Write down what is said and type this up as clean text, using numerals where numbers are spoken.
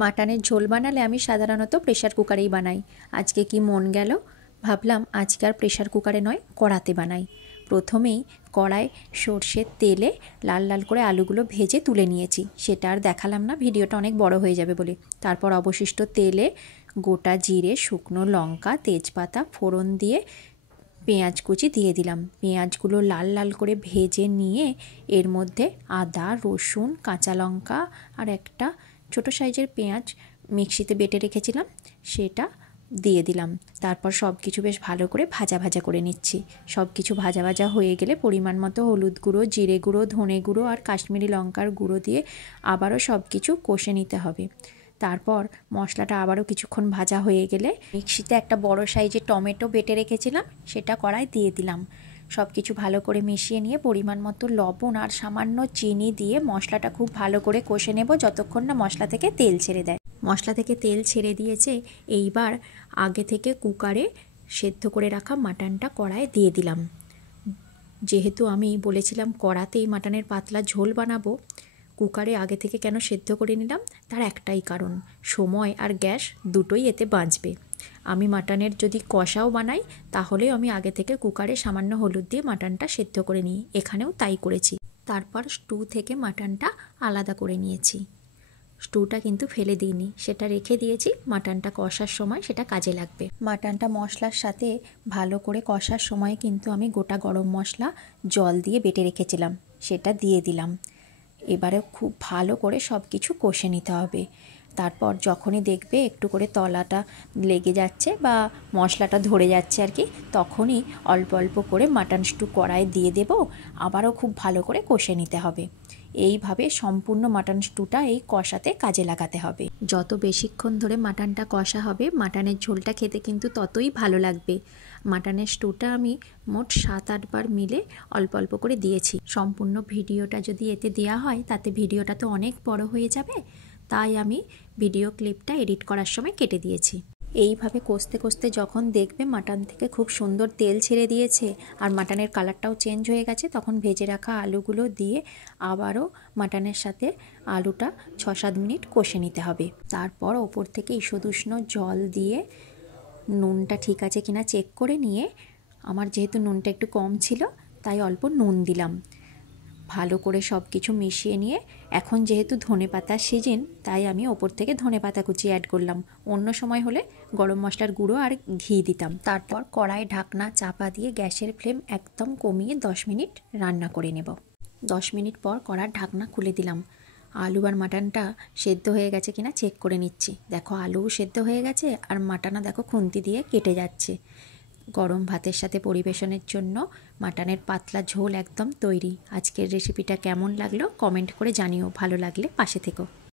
মাটনের ঝোল বানালে আমি সাধারণত প্রেশার কুকারেই বানাই। আজকে কি মন গেল, ভাবলাম আজকে আর প্রেশার কুকারে নয়, কড়াতে বানাই। প্রথমেই কড়ায় সর্ষের তেলে লাল লাল করে আলুগুলো ভেজে তুলে নিয়েছি, সেটা আর দেখালাম না, ভিডিওটা অনেক বড় হয়ে যাবে বলে। তারপর অবশিষ্ট তেলে গোটা জিরে, শুকনো লঙ্কা, তেজপাতা ফোড়ন দিয়ে পেঁয়াজ কুচি দিয়ে দিলাম। পেঁয়াজগুলো লাল লাল করে ভেজে নিয়ে এর মধ্যে আদা, রসুন, কাঁচা লঙ্কা আর একটা ছোটো সাইজের পেঁয়াজ মিক্সিতে বেটে রেখেছিলাম, সেটা দিয়ে দিলাম। তারপর সব কিছু বেশ ভালো করে ভাজা ভাজা করে নিচ্ছি। সব কিছু ভাজা ভাজা হয়ে গেলে পরিমাণ মতো হলুদ গুঁড়ো, জিরে গুঁড়ো, ধনে গুঁড়ো আর কাশ্মীরি লঙ্কার গুঁড়ো দিয়ে আবারও সব কিছু কষে নিতে হবে। তারপর মশলাটা আবারও কিছুক্ষণ ভাজা হয়ে গেলে মিক্সিতে একটা বড় সাইজের টমেটো বেটে রেখেছিলাম, সেটা কড়ায় দিয়ে দিলাম। সব কিছু ভালো করে মিশিয়ে নিয়ে পরিমাণ মতো লবণ আর সামান্য চিনি দিয়ে মশলাটা খুব ভালো করে কষে নেব যতক্ষণ না মশলা থেকে তেল ছেড়ে দেয়। মশলা থেকে তেল ছেড়ে দিয়েছে, এইবার আগে থেকে কুকারে সেদ্ধ করে রাখা মাটনটা কড়ায় দিয়ে দিলাম। যেহেতু আমি বলেছিলাম কড়াতেই মাটনের পাতলা ঝোল বানাবো, কুকারে আগে থেকে কেন সেদ্ধ করে নিলাম তার একটাই কারণ, সময় আর গ্যাস দুটোই এতে বাঁচবে। আমি মাটনের যদি কষাও বানাই তাহলেও আমি আগে থেকে কুকারে সামান্য হলুদ দিয়ে মাটনটা সেদ্ধ করে নিই, এখানেও তাই করেছি। তারপর স্টু থেকে মাটনটা আলাদা করে নিয়েছি। স্টুটা কিন্তু ফেলে দিইনি, সেটা রেখে দিয়েছি, মাটনটা কষার সময় সেটা কাজে লাগবে। মাটনটা মশলার সাথে ভালো করে কষার সময় কিন্তু আমি গোটা গরম মশলা জল দিয়ে বেটে রেখেছিলাম, সেটা দিয়ে দিলাম। এবারে খুব ভালো করে সব কিছু কষে নিতে হবে। তারপর যখনই দেখবে একটু করে তলাটা লেগে যাচ্ছে বা মশলাটা ধরে যাচ্ছে আর কি, তখনই অল্প অল্প করে মাটন স্টু কড়াইয়ে দিয়ে দেব, আবারও খুব ভালো করে কষে নিতে হবে। এইভাবে সম্পূর্ণ মাটন স্টুটা এই কষাতে কাজে লাগাতে হবে। যত বেশিক্ষণ ধরে মাটনটা কষা হবে মাটনের ঝোলটা খেতে কিন্তু ততই ভালো লাগবে। মাটনের স্টুটা আমি মোট 7-8 বার মিলে অল্প অল্প করে দিয়েছি। সম্পূর্ণ ভিডিওটা যদি এতে দেওয়া হয় তাতে ভিডিওটা তো অনেক বড় হয়ে যাবে, তাই আমি ভিডিও ক্লিপটা এডিট করার সময় কেটে দিয়েছি। এইভাবে কষতে কষতে যখন দেখবে মাটন থেকে খুব সুন্দর তেল ছেড়ে দিয়েছে আর মাটনের কালারটাও চেঞ্জ হয়ে গেছে, তখন ভেজে রাখা আলুগুলো দিয়ে আবারও মাটনের সাথে আলুটা 6-7 মিনিট কষে নিতে হবে। তারপর ওপর থেকে ঈষদুষ্ণ জল দিয়ে নুনটা ঠিক আছে কিনা চেক করে নিয়ে, আমার যেহেতু নুনটা একটু কম ছিল তাই অল্প নুন দিলাম। ভালো করে সব কিছু মিশিয়ে নিয়ে এখন যেহেতু ধনেপাতার সিজন, তাই আমি ওপর থেকে ধনেপাতা কুচি অ্যাড করলাম। অন্য সময় হলে গরম মশলার গুঁড়ো আর ঘি দিতাম। তারপর কড়াই ঢাকনা চাপা দিয়ে গ্যাসের ফ্লেম একদম কমিয়ে 10 মিনিট রান্না করে নেব। 10 মিনিট পর কড়ার ঢাকনা খুলে দিলাম। আলু আর মাটনটা সেদ্ধ হয়ে গেছে কিনা চেক করে নিচ্ছি। দেখো আলুও সেদ্ধ হয়ে গেছে আর মাটনও দেখো খুন্তি দিয়ে কেটে যাচ্ছে। গরম ভাতের সাথে পরিবেশনের জন্য মাটনের পাতলা ঝোল একদম তৈরি। আজকের রেসিপিটা কেমন লাগলো কমেন্ট করে জানিও, ভালো লাগলে পাশে থেকো।